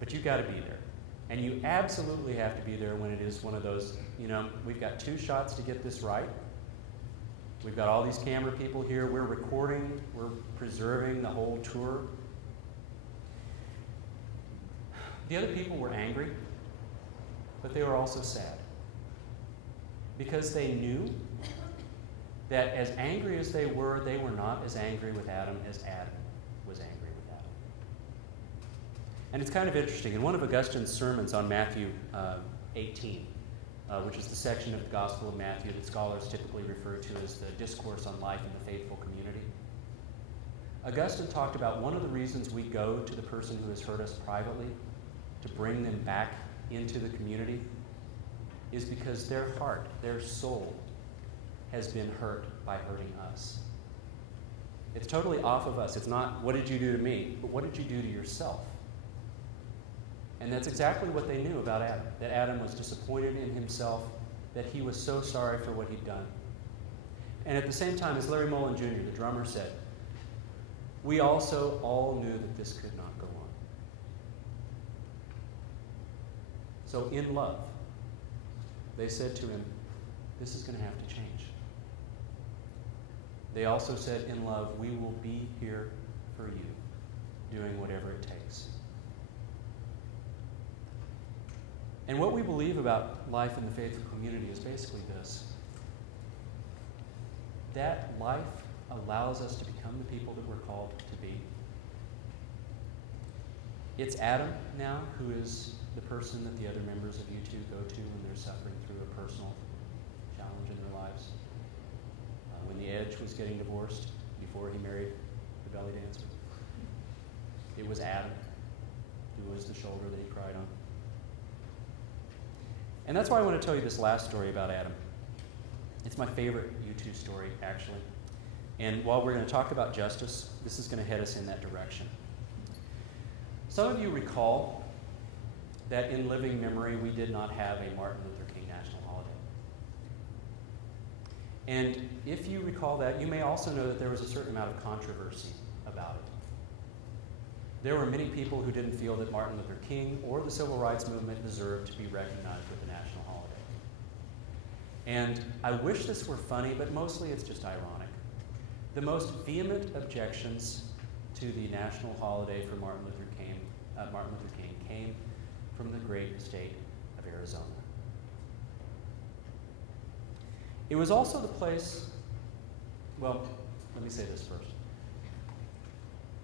But you got to be there. And you absolutely have to be there when it is one of those, we've got 2 shots to get this right. We've got all these camera people here. We're recording. We're preserving the whole tour. The other people were angry, but they were also sad. Because they knew that as angry as they were not as angry with Adam as Adam was angry with Adam. And it's kind of interesting. In one of Augustine's sermons on Matthew 18, which is the section of the Gospel of Matthew that scholars typically refer to as the Discourse on Life in the Faithful Community, Augustine talked about one of the reasons we go to the person who has hurt us privately to bring them back into the community is because their heart, their soul, has been hurt by hurting us. It's totally off of us. It's not, what did you do to me? But what did you do to yourself? And that's exactly what they knew about Adam, that Adam was disappointed in himself, that he was so sorry for what he'd done. And at the same time, as Larry Mullen Jr., the drummer, said, we also all knew that this could not go on. So in love, they said to him, this is going to have to change. They also said, in love, we will be here for you, doing whatever it takes. And what we believe about life in the faithful community is basically this. that life allows us to become the people that we're called to be. It's Adam now who is the person that the other members of U2 go to when they're suffering through a personal challenge in their lives. When the Edge was getting divorced before he married the belly dancer, it was Adam who was the shoulder that he cried on. And that's why I want to tell you this last story about Adam. It's my favorite U2 story, actually. And while we're going to talk about justice, this is going to head us in that direction. Some of you recall that in living memory, we did not have a Martin Luther King national holiday. And if you recall that, you may also know that there was a certain amount of controversy about it. There were many people who didn't feel that Martin Luther King or the civil rights movement deserved to be recognized with a national holiday. And I wish this were funny, but mostly it's just ironic. The most vehement objections to the national holiday for Martin Luther King came from the great state of Arizona. It was also the place, well, let me say this first.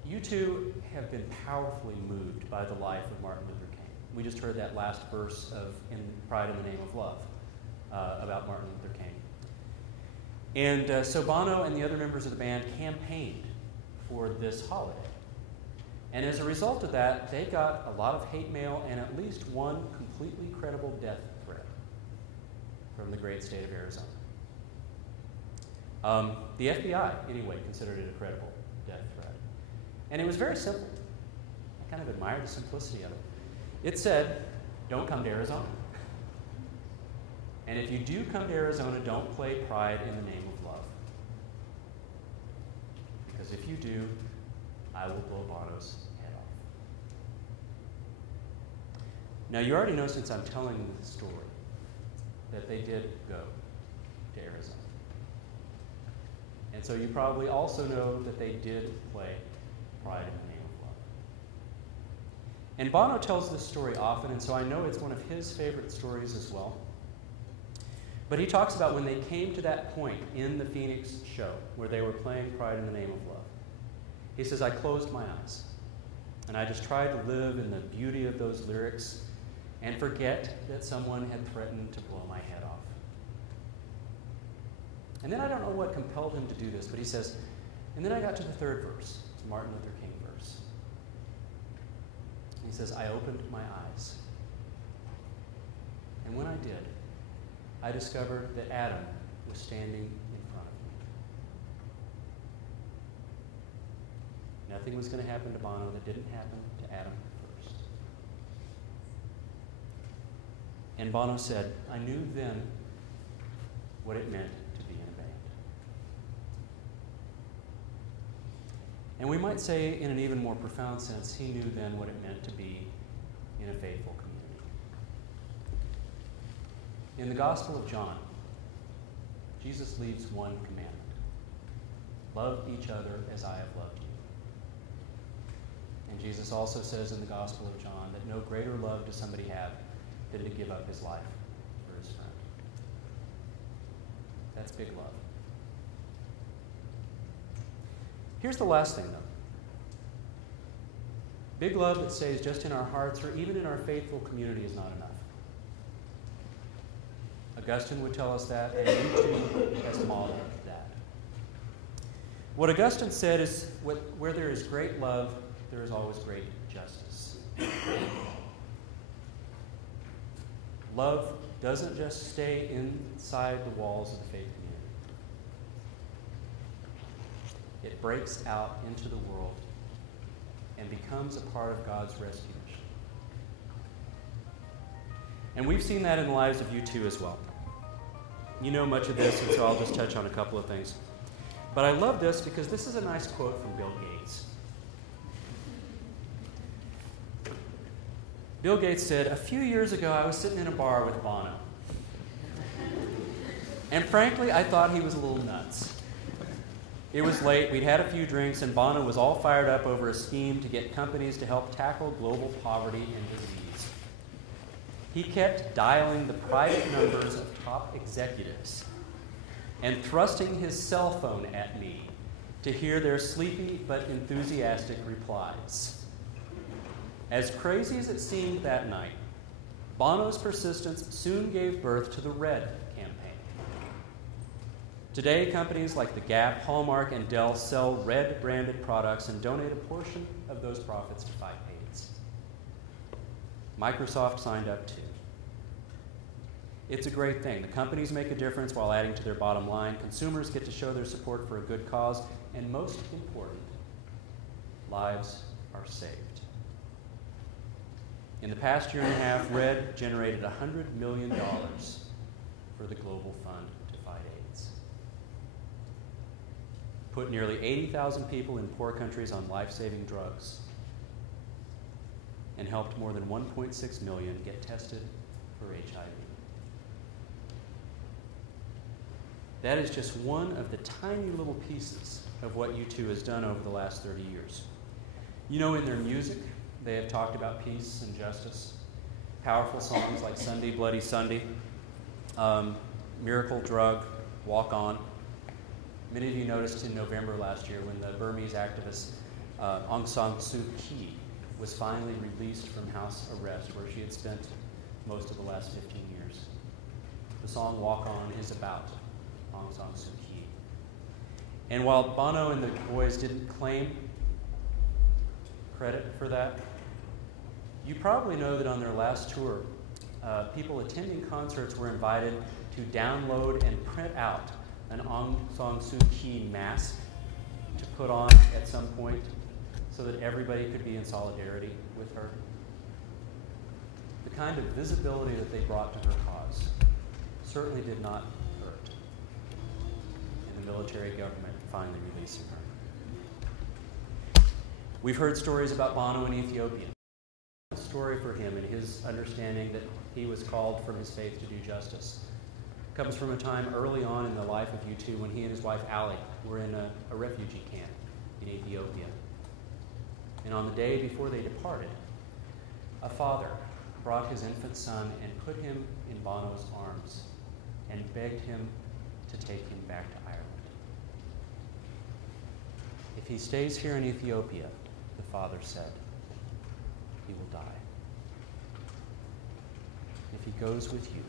You two have been powerfully moved by the life of Martin Luther King. We just heard that last verse of In Pride in the Name of Love about Martin Luther King. And so Bono and the other members of the band campaigned for this holiday. And as a result of that, they got a lot of hate mail and at least one completely credible death threat from the great state of Arizona. The FBI, anyway, considered it a credible death threat. And it was very simple. I kind of admire the simplicity of it. It said, don't come to Arizona. And if you do come to Arizona, don't play Pride in the Name of Love. Because if you do, I will blow Bono's head off. Now, you already know, since I'm telling the story, that they did go to Arizona. And so you probably also know that they did play Pride in the Name of Love. And Bono tells this story often, and so I know it's one of his favorite stories as well. But he talks about when they came to that point in the Phoenix show where they were playing Pride in the Name of Love. He says, I closed my eyes, and I just tried to live in the beauty of those lyrics and forget that someone had threatened to blow my head off. And then I don't know what compelled him to do this, but he says, and then I got to the third verse, the Martin Luther King verse. And he says, I opened my eyes. And when I did, I discovered that Adam was standing in front of me. Nothing was going to happen to Bono that didn't happen to Adam first. And Bono said, I knew then what it meant to be in a band. And we might say, in an even more profound sense, he knew then what it meant to be in a faithful community. In the Gospel of John, Jesus leaves one commandment. Love each other as I have loved you. And Jesus also says in the Gospel of John that no greater love does somebody have than to give up his life for his friend. That's big love. Here's the last thing, though. Big love that stays just in our hearts or even in our faithful community is not enough. Augustine would tell us that, and you too has modeled that. What Augustine said is, where there is great love, there is always great justice. Love doesn't just stay inside the walls of the faith community. It breaks out into the world and becomes a part of God's rescue mission. And we've seen that in the lives of you too as well. You know much of this, and so I'll just touch on a couple of things. But I love this because this is a nice quote from Bill Gates. Bill Gates said, a few years ago, I was sitting in a bar with Bono. And frankly, I thought he was a little nuts. It was late, we'd had a few drinks, and Bono was all fired up over a scheme to get companies to help tackle global poverty and disease. He kept dialing the private numbers of top executives and thrusting his cell phone at me to hear their sleepy but enthusiastic replies. As crazy as it seemed that night, Bono's persistence soon gave birth to the Red campaign. Today, companies like the Gap, Hallmark, and Dell sell Red-branded products and donate a portion of those profits to fight AIDS. Microsoft signed up too. It's a great thing. The companies make a difference while adding to their bottom line. Consumers get to show their support for a good cause. And most important, lives are saved. In the past year and a half, Red generated $100 million for the Global Fund to fight AIDS. Put nearly 80,000 people in poor countries on life-saving drugs. And helped more than 1.6 million get tested for HIV. That is just one of the tiny little pieces of what U2 has done over the last 30 years. You know, in their music, they have talked about peace and justice. Powerful songs like Sunday, Bloody Sunday, Miracle Drug, Walk On. Many of you noticed in November last year when the Burmese activist Aung San Suu Kyi was finally released from house arrest, where she had spent most of the last 15 years. The song Walk On is about Aung San Suu Kyi. And while Bono and the boys didn't claim credit for that, you probably know that on their last tour, people attending concerts were invited to download and print out an Aung San Suu Kyi mask to put on at some point so that everybody could be in solidarity with her. The kind of visibility that they brought to her cause certainly did not hurt in the military government finally releasing her. We've heard stories about Bono in Ethiopia. A story for him and his understanding that he was called from his faith to do justice comes from a time early on in the life of U2 when he and his wife Ali were in a refugee camp in Ethiopia. And on the day before they departed, a father brought his infant son and put him in Bono's arms and begged him to take him back to Ireland. If he stays here in Ethiopia, the father said, he will die. If he goes with you,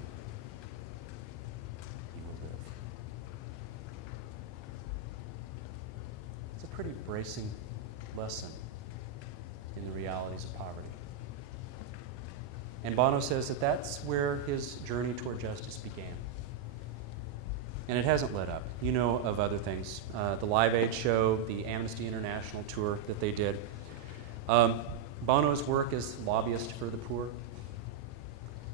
he will live. It's a pretty bracing lesson in the realities of poverty. And Bono says that that's where his journey toward justice began. And it hasn't let up. You know of other things. The Live Aid show, the Amnesty International tour that they did. Bono's work as lobbyist for the poor,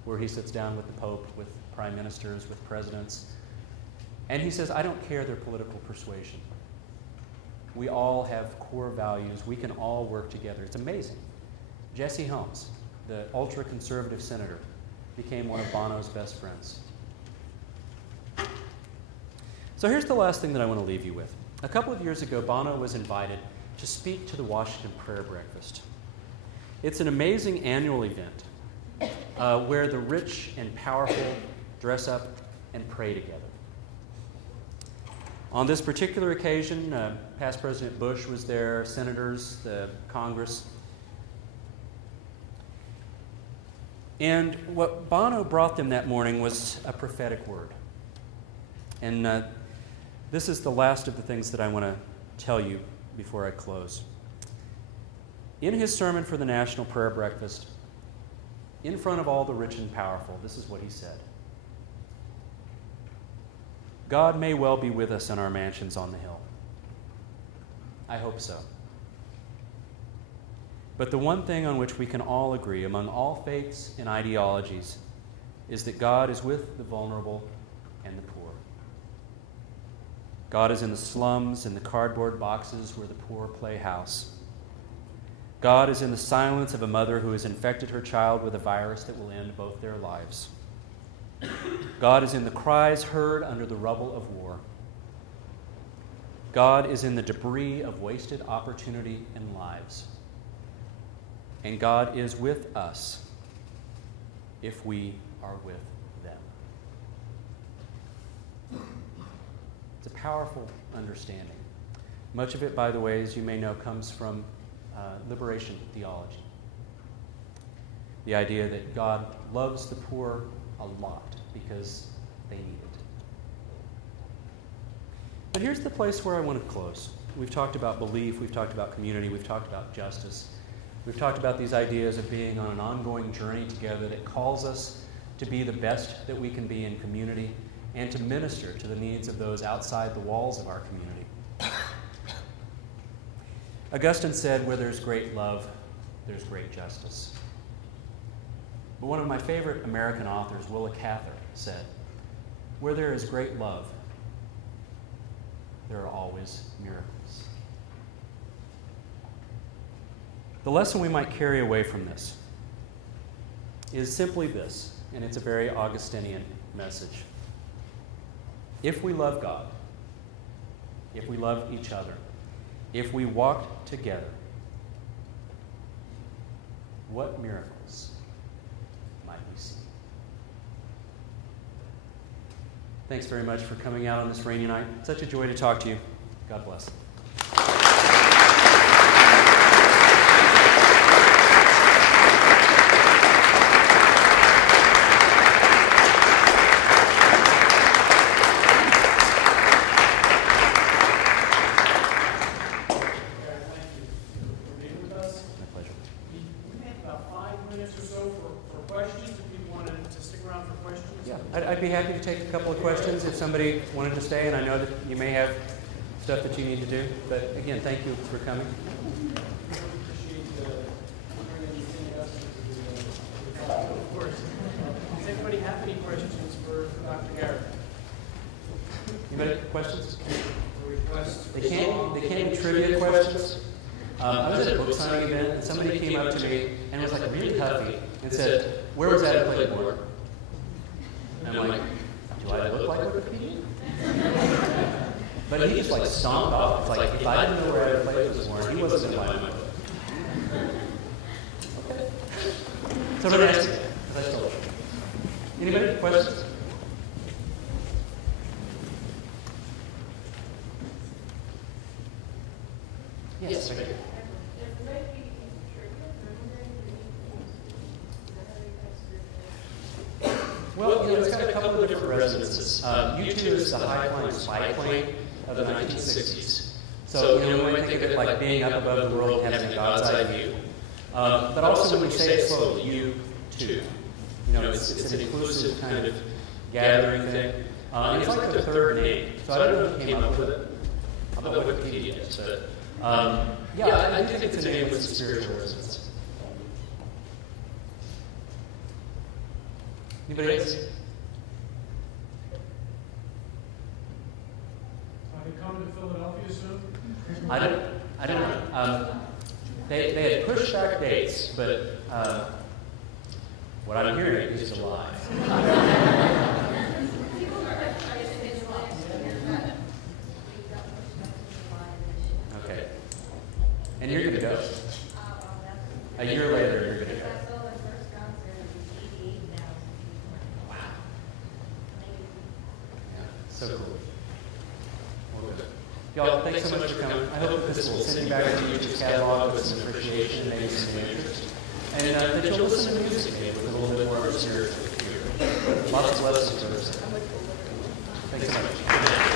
where he sits down with the Pope, with prime ministers, with presidents. And he says, I don't care their political persuasion. We all have core values. We can all work together. It's amazing. Jesse Helms, the ultra-conservative senator, became one of Bono's best friends. So here's the last thing that I want to leave you with. A couple of years ago, Bono was invited to speak to the Washington Prayer Breakfast. It's an amazing annual event where the rich and powerful dress up and pray together. On this particular occasion, past President Bush was there, senators, the Congress. And what Bono brought them that morning was a prophetic word. And this is the last of the things that I want to tell you before I close. In his sermon for the National Prayer Breakfast, in front of all the rich and powerful, this is what he said. God may well be with us in our mansions on the hill. I hope so. But the one thing on which we can all agree among all faiths and ideologies is that God is with the vulnerable and the poor. God is in the slums and the cardboard boxes where the poor play house. God is in the silence of a mother who has infected her child with a virus that will end both their lives. God is in the cries heard under the rubble of war. God is in the debris of wasted opportunity and lives. And God is with us if we are with them. a powerful understanding. Much of it, by the way, as you may know, comes from liberation theology. The idea that God loves the poor a lot because they need it. But here's the place where I want to close. We've talked about belief, we've talked about community, we've talked about justice. We've talked about these ideas of being on an ongoing journey together that calls us to be the best that we can be in community and to minister to the needs of those outside the walls of our community. Augustine said, where there's great love, there's great justice. But one of my favorite American authors, Willa Cather, said, where there is great love, there are always miracles. The lesson we might carry away from this is simply this, and it's a very Augustinian message. If we love God, if we love each other, if we walk together, what miracles might we see? Thanks very much for coming out on this rainy night. Such a joy to talk to you. God bless. I'd be happy to take a couple of questions if somebody wanted to stay, and I know that you may have stuff that you need to do. But again, thank you for coming. Of course. Does anybody have any questions for Dr. Garrett? Anybody have questions? They can't be trivia questions. I was at a book signing event, and somebody came up to me and was like really huffy and said, "Where was that at Playboy?" And I'm like, do I look like a Wikipedia? But he just like stomped off. It's like, if I didn't know where Adam Clayton was born, he wasn't going to buy my book. Okay. So what did I ask you? As I told you. Anybody have questions? Yes, right here. Well, it's got a couple of different resonances. U2 is the high-flying spy plane of the 1960s. So, we might think of it like being up above the world and having a God's eye view. But also, when we say it slowly, U2. It's an inclusive kind of gathering thing. And it's like the third name. So I don't know who came up with it. I'll bet Wikipedia is. But, I think it's a name with some spiritual resonance. Anybody else? Are they coming to Philadelphia soon? I don't know. They had pushed back dates, but what I'm hearing is July. Okay. And you're going to go. A year later, you're going to go. So cool. Well, good. Y'all, thanks so much for coming. I hope this will send you back to the YouTube's catalog with some appreciation, maybe some interest. And that you'll listen to music maybe with a little bit more of a spiritual ear. Lots of lessons. Thanks so much.